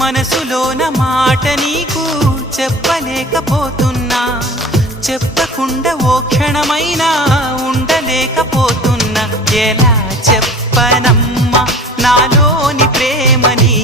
మనసులోన మాట నీకు చెప్పలేకపోతున్నా, చెప్పకుండా ఓ క్షణమైనా ఉండలేకపోతున్నా. ఎలా చెప్పనమ్మా నాలోని ప్రేమని